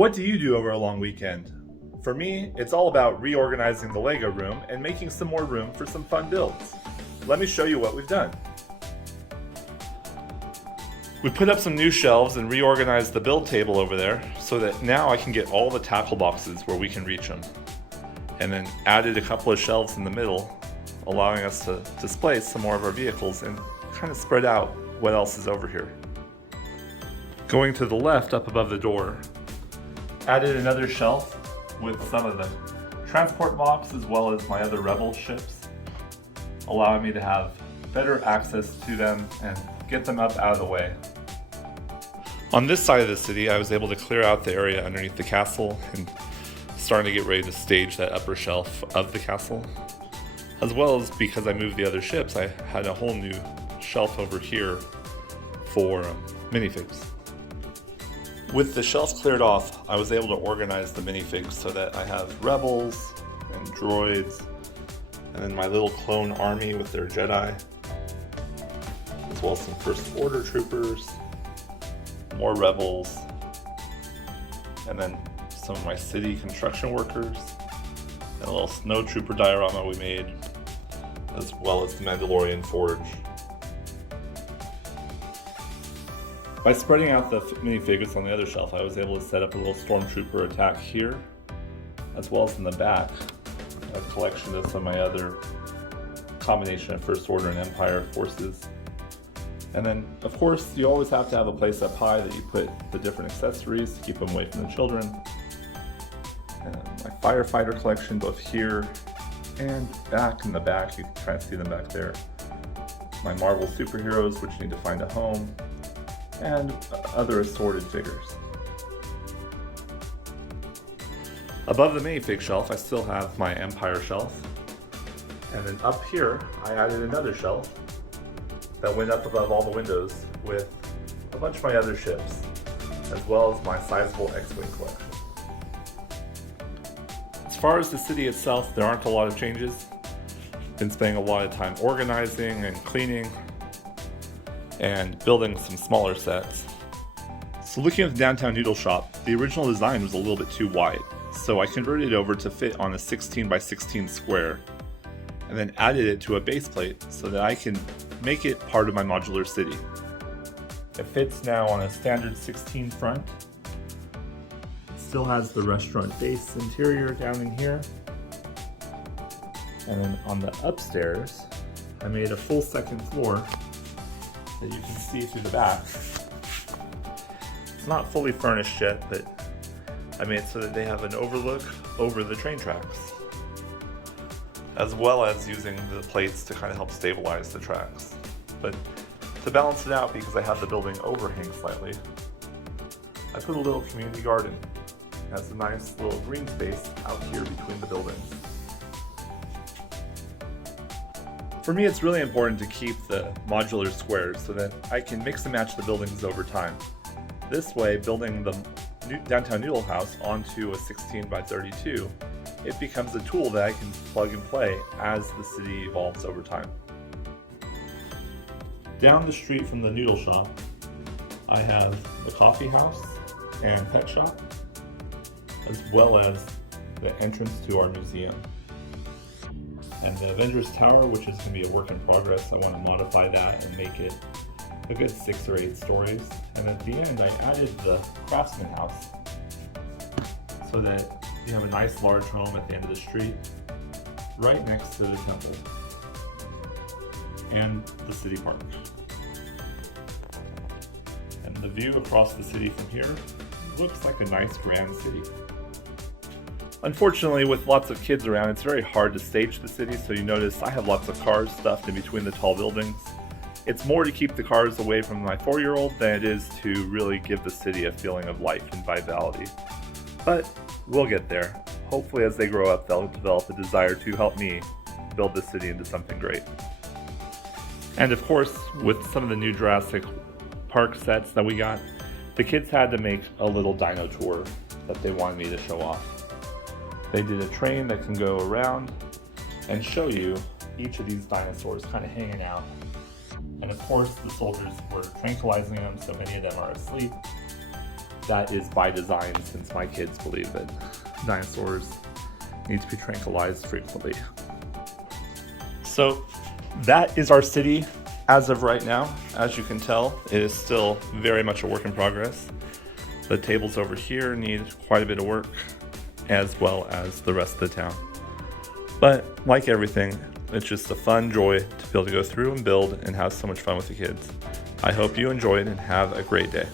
What do you do over a long weekend? For me, it's all about reorganizing the Lego room and making some more room for some fun builds. Let me show you what we've done. We put up some new shelves and reorganized the build table over there so that now I can get all the tackle boxes where we can reach them. And then added a couple of shelves in the middle, allowing us to display some more of our vehicles and kind of spread out what else is over here. Going to the left up above the door, added another shelf with some of the transport box as well as my other Rebel ships, allowing me to have better access to them and get them up out of the way. On this side of the city, I was able to clear out the area underneath the castle and starting to get ready to stage that upper shelf of the castle. As well as because I moved the other ships, I had a whole new shelf over here for minifigs. With the shelves cleared off, I was able to organize the minifigs so that I have rebels and droids, and then my little clone army with their Jedi, as well as some First Order troopers, more rebels, and then some of my city construction workers, and a little snow trooper diorama we made, as well as the Mandalorian Forge. By spreading out the minifigures on the other shelf, I was able to set up a little stormtrooper attack here, as well as in the back, a collection of some of my other combination of First Order and Empire forces. And then, of course, you always have to have a place up high that you put the different accessories to keep them away from the children. And my firefighter collection, both here and back in the back, you can try to see them back there. My Marvel superheroes, which need to find a home, and other assorted figures. Above the minifig shelf, I still have my Empire shelf. And then up here, I added another shelf that went up above all the windows with a bunch of my other ships, as well as my sizable X-Wing collection. As far as the city itself, there aren't a lot of changes. Been spending a lot of time organizing and cleaning and building some smaller sets. So looking at the downtown noodle shop, the original design was a little bit too wide, so I converted it over to fit on a 16 by 16 square, and then added it to a base plate so that I can make it part of my modular city. It fits now on a standard 16 front. It still has the restaurant base interior down in here. And then on the upstairs, I made a full second floor that you can see through the back. It's not fully furnished yet, but I made it so that they have an overlook over the train tracks, as well as using the plates to kind of help stabilize the tracks. But to balance it out, because I have the building overhang slightly, I put a little community garden. It has a nice little green space out here between the buildings. For me, it's really important to keep the modular squares so that I can mix and match the buildings over time. This way, building the downtown noodle house onto a 16 by 32, it becomes a tool that I can plug and play as the city evolves over time. Down the street from the noodle shop, I have the coffee house and pet shop, as well as the entrance to our museum. And the Avengers Tower, which is going to be a work in progress, I want to modify that and make it a good 6 or 8 stories. And at the end, I added the Craftsman House so that you have a nice large home at the end of the street, right next to the temple and the city park. And the view across the city from here looks like a nice grand city. Unfortunately, with lots of kids around, it's very hard to stage the city, so you notice I have lots of cars stuffed in between the tall buildings. It's more to keep the cars away from my 4-year-old than it is to really give the city a feeling of life and vitality. But we'll get there. Hopefully as they grow up, they'll develop a desire to help me build this city into something great. And of course, with some of the new Jurassic Park sets that we got, the kids had to make a little dino tour that they wanted me to show off. They did a train that can go around and show you each of these dinosaurs kind of hanging out. And of course, the soldiers were tranquilizing them, so many of them are asleep. that is by design, since my kids believe that dinosaurs need to be tranquilized frequently. So that is our city as of right now. As you can tell, it is still very much a work in progress. The tables over here need quite a bit of work, as well as the rest of the town. But like everything, it's just a fun joy to be able to go through and build and have so much fun with the kids. I hope you enjoyed and have a great day.